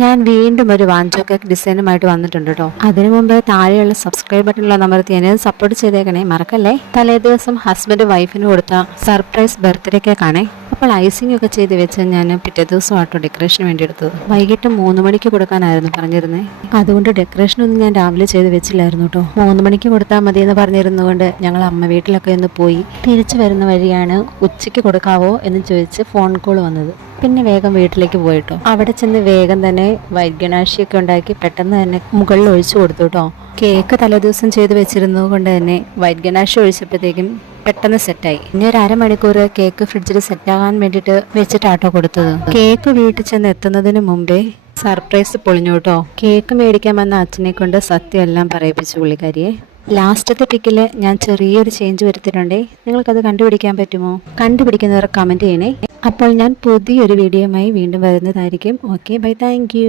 ഞാൻ വീണ്ടും ഒരു വാഞ്ചോ കേക്ക് ഡിസൈനുമായിട്ട് വന്നിട്ടുണ്ട് കേട്ടോ. അതിനു മുമ്പ് താഴെയുള്ള സബ്സ്ക്രൈബ് ബട്ടണിലുള്ള അമർത്തി എന്നെ സപ്പോർട്ട് ചെയ്തേക്കണേ, മറക്കല്ലേ. തലേ ദിവസം ഹസ്ബൻഡ് വൈഫിന് കൊടുത്ത സർപ്രൈസ് ബർത്ത്ഡേ കേക്കാണേ. അപ്പോൾ ഐസിംഗ് ഒക്കെ ചെയ്ത് വെച്ച് ഞാൻ പിറ്റേ ദിവസം ആട്ടോ ഡെക്കറേഷന് വേണ്ടി എടുത്തത്. വൈകിട്ട് 3 മണിക്ക് കൊടുക്കാനായിരുന്നു പറഞ്ഞിരുന്നത്. അതുകൊണ്ട് ഡെക്കറേഷനൊന്നും ഞാൻ രാവിലെ ചെയ്ത് വെച്ചില്ലായിരുന്നു കേട്ടോ. 3 മണിക്ക് കൊടുത്താൽ മതി എന്ന് പറഞ്ഞിരുന്നുകൊണ്ട് ഞങ്ങൾ അമ്മ വീട്ടിലൊക്കെ ഒന്ന് പോയി തിരിച്ചു വരുന്ന വഴിയാണ് ഉച്ചയ്ക്ക് കൊടുക്കാവോ എന്ന് ചോദിച്ച് ഫോൺ കോൾ വന്നത്. പിന്നെ വേഗം വീട്ടിലേക്ക് പോയിട്ടോ. അവിടെ ചെന്ന് വേഗം തന്നെ വൈദ്യനാശിയൊക്കെ ഉണ്ടാക്കി പെട്ടെന്ന് തന്നെ മുകളിൽ ഒഴിച്ചു കൊടുത്തു കേട്ടോ. കേക്ക് തലേദിവസം ചെയ്ത് വെച്ചിരുന്നത് കൊണ്ട് തന്നെ വൈദ്യനാശി ഒഴിച്ചപ്പോഴത്തേക്കും പെട്ടെന്ന് സെറ്റായി. ഇനി ഒരു അരമണിക്കൂർ കേക്ക് ഫ്രിഡ്ജിൽ സെറ്റാകാൻ വേണ്ടിയിട്ട് വെച്ചിട്ടാട്ടോ കൊടുത്തത്. കേക്ക് വീട്ടിൽ ചെന്ന് എത്തുന്നതിന് മുമ്പേ സർപ്രൈസ് പൊളിഞ്ഞു കേട്ടോ. കേക്ക് മേടിക്കാൻ വന്ന അച്ഛനെ കൊണ്ട് സത്യം എല്ലാം പറയിപ്പിച്ചു പുള്ളിക്കാരിയെ. ലാസ്റ്റത്തെ പിക്കില് ഞാൻ ചെറിയൊരു ചേഞ്ച് വരുത്തിയിട്ടുണ്ടേ. നിങ്ങൾക്കത് കണ്ടുപിടിക്കാൻ പറ്റുമോ? കണ്ടുപിടിക്കുന്നവർ കമൻറ്റ് ചെയ്യണേ. അപ്പോൾ ഞാൻ പുതിയൊരു വീഡിയോയുമായി വീണ്ടും വരുന്നതായിരിക്കും. Okay, bye, thank U.